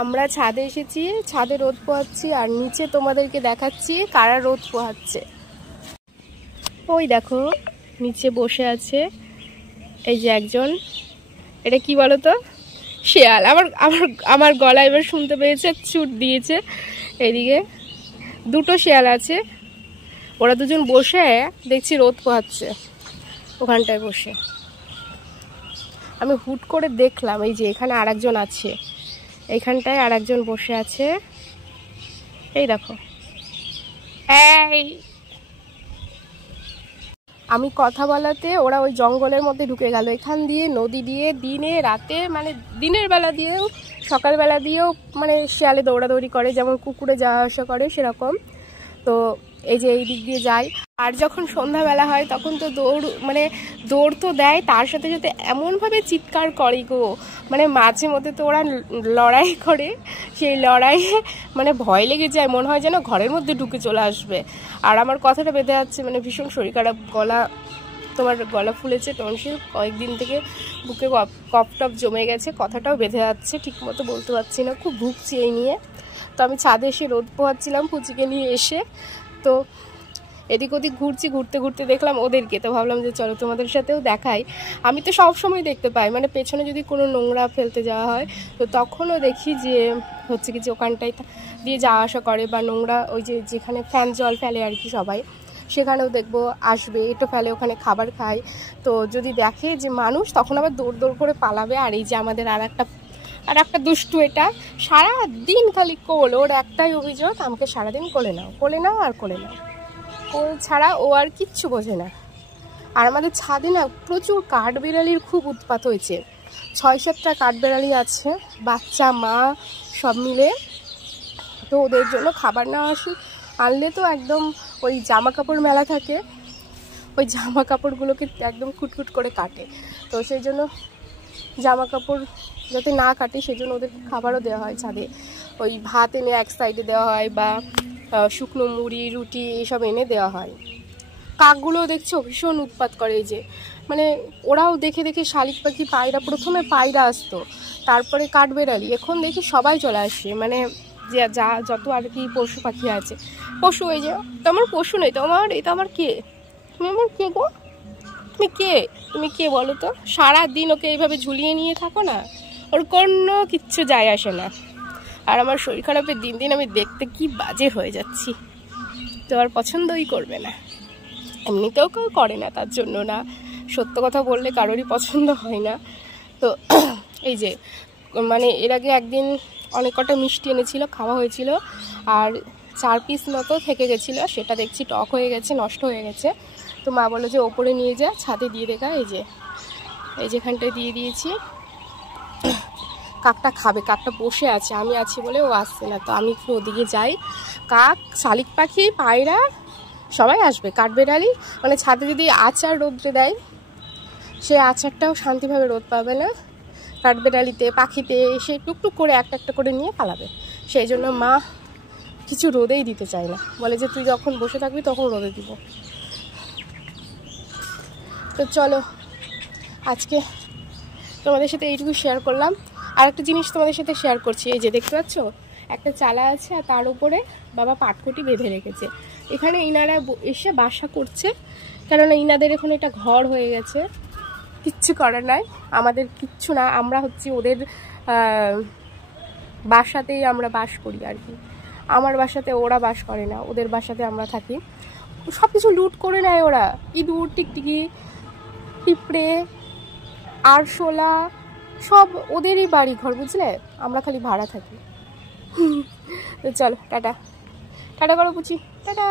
আমরা ছাদে এসেছি, ছাদে রোদ পোহাচ্ছি আর নিচে তোমাদেরকে দেখাচ্ছি কারা রোদ পোহাচ্ছে। ওই দেখো নিচে বসে আছে এই যে একজন, এটা কি বলো তো, শেয়াল। আমার গলা এবার শুনতে পেয়েছে, চুট দিয়েছে। এদিকে দুটো শেয়াল আছে, ওরা দুজন বসে দেখছি রোদ পোহাচ্ছে ওখানটায় বসে। আমি হুট করে দেখলাম এই যে এখানে আরেকজন আছে, এইখানটায় আরেকজন বসে আছে, এই দেখো। এই আমি কথা বলাতে ওরা ওই জঙ্গলের মধ্যে ঢুকে গেল, এখান দিয়ে নদী দিয়ে দিনে রাতে, মানে দিনের বেলা দিয়েও সকালবেলা দিয়েও মানে শিয়ালে দৌড়াদৌড়ি করে, যেমন কুকুরে যাওয়া আসা করে সেরকম। তো এই যে এই দিক দিয়ে যায়, আর যখন সন্ধ্যাবেলা হয় তখন তো দৌড় তো দেয়, তার সাথে সাথে এমনভাবে চিৎকার করে গো, মানে মাঝে মধ্যে তো ওরা লড়াই করে, সেই লড়াইয়ে মানে ভয় লেগে যায়, মনে হয় যেন ঘরের মধ্যে ঢুকে চলে আসবে। আর আমার কথাটা বেঁধে যাচ্ছে, মানে ভীষণ শরীর খারাপ, গলা ফুলেছে, টনসিল, কয়েকদিন থেকে বুকে কফ টপ জমে গেছে, কথাটাও বেঁধে যাচ্ছে, ঠিক মতো বলতে পারছি না, খুব ভুগছি এই নিয়ে। তো আমি ছাদে এসে রোদ পোহাচ্ছিলাম পুচিকে নিয়ে এসে, তো এদিক ওদিক ঘুরতে ঘুরতে দেখলাম ওদেরকে, তো ভাবলাম যে চলো তোমাদের সাথেও দেখাই। আমি তো সব সময় দেখতে পাই, মানে পেছনে যদি কোনো নোংরা ফেলতে যাওয়া হয় তো তখনও দেখি যে হচ্ছে কি যে ওখানটায় দিয়ে যাওয়া আসা করে, বা নোংরা ওই যে যেখানে ফ্যান জল ফেলে আর কি সবাই, সেখানেও দেখবো আসবে, এটো ফেলে, ওখানে খাবার খায়। তো যদি দেখে যে মানুষ, তখন আবার দৌড় করে পালাবে। আর এই যে আমাদের আর একটা দুষ্টু, এটা সারাদিন খালি কোল, ওর একটাই অভিযোগ, আমাকে সারাদিন কোলে নাও কোল ছাড়া ও আর কিচ্ছু বোঝে না। আর আমাদের ছাদে না প্রচুর কাঠবিড়ালির খুব উৎপাত হয়েছে, 6-7টা কাঠবিড়ালি আছে, বাচ্চা মা সব মিলে। তো ওদের জন্য খাবার না আনলে তো একদম ওই জামা কাপড় মেলা থাকে, ওই জামা কাপড়গুলোকে একদম খুটখুট করে কাটে। তো সেই জন্য জামা কাপড় যাতে না কাটে সেজন্য ওদেরকে খাবারও দেওয়া হয় ছাদে, ওই ভাত এনে এক সাইডে দেওয়া হয়, বা শুকনো মুড়ি রুটি এইসব এনে দেওয়া হয়। কাকগুলোও দেখছো ভীষণ উৎপাত করে, এই যে মানে ওরাও দেখে শালিক পাখি, পায়রা, প্রথমে পায়রা আসতো, তারপরে কাঠবেড়ালি, এখন দেখি সবাই চলে আসে, মানে যে যত আর কি পশু পাখি আছে। পশু এই যে, তোমার পশু নেই, এটা আমার কে, তুমি আমার কে গো, তুমি কে বলো তো? সারাদিন ওকে এইভাবে ঝুলিয়ে নিয়ে থাকো না, ওর কোনো কিচ্ছু যায় আসে না। আর আমার শরীর খারাপের দিন আমি দেখতে কি বাজে হয়ে যাচ্ছি, তো আর পছন্দই করবে না, এমনিতেও কেউ করে না, তার জন্য না, সত্য কথা বললে কারোরই পছন্দ হয় না। তো এই যে মানে এর আগে একদিন অনেক কটা মিষ্টি এনেছিল, খাওয়া হয়েছিল, আর 4 পিস মতো থেকে গেছিলো, সেটা দেখছি টক হয়ে গেছে, নষ্ট হয়ে গেছে। তো মা বলে যে ওপরে নিয়ে যা, ছাদে দিয়ে দেখা, এই যেখানটায় দিয়ে দিয়েছি। কাকটা খাবে, কাকটা বসে আছে, আমি আছি বলে ও আসছে না, তো আমি একটু ওদিকে যাই। কাক, শালিক পাখি, পায়রা সবাই আসবে, কাঠবেড়ালি, মানে ছাদে যদি আচার রোদ্রে দেয়, সে আচারটাও শান্তিভাবে রোদ পাবে না, কাঠবেড়ালিতে পাখিতে এসে টুকটুক করে একটা করে নিয়ে পালাবে। সেই জন্য মা কিছু রোদেই দিতে চায় না, বলে যে তুই যখন বসে থাকবি তখন রোদে দিব। তো চলো আজকে তোমাদের সাথে এইটুকু শেয়ার করলাম। আর একটা জিনিস তোমাদের সাথে শেয়ার করছি, এই যে দেখতে পাচ্ছ একটা চালা আছে, আর তার উপরে বাবা পাটকুটি বেঁধে রেখেছে, এখানে ইনারা এসে বাসা করছে, কেননা ইনাদের এখন এটা ঘর হয়ে গেছে, কিচ্ছু করার নাই, আমাদের কিচ্ছু না, আমরা হচ্ছে ওদের বাসাতেই আমরা বাস করি আর কি। আমার বাসাতে ওরা বাস করে না, ওদের বাসাতে আমরা থাকি। সব কিছু লুট করে নেয় ওরা, ইঁদুর, টিকটিকি, পিঁপড়ে, আরশোলা, সব ওদেরই বাড়ি ঘর, বুঝলে, আমরা খালি ভাড়া থাকি। তো চলো টাটা করো পুচি, টাটা।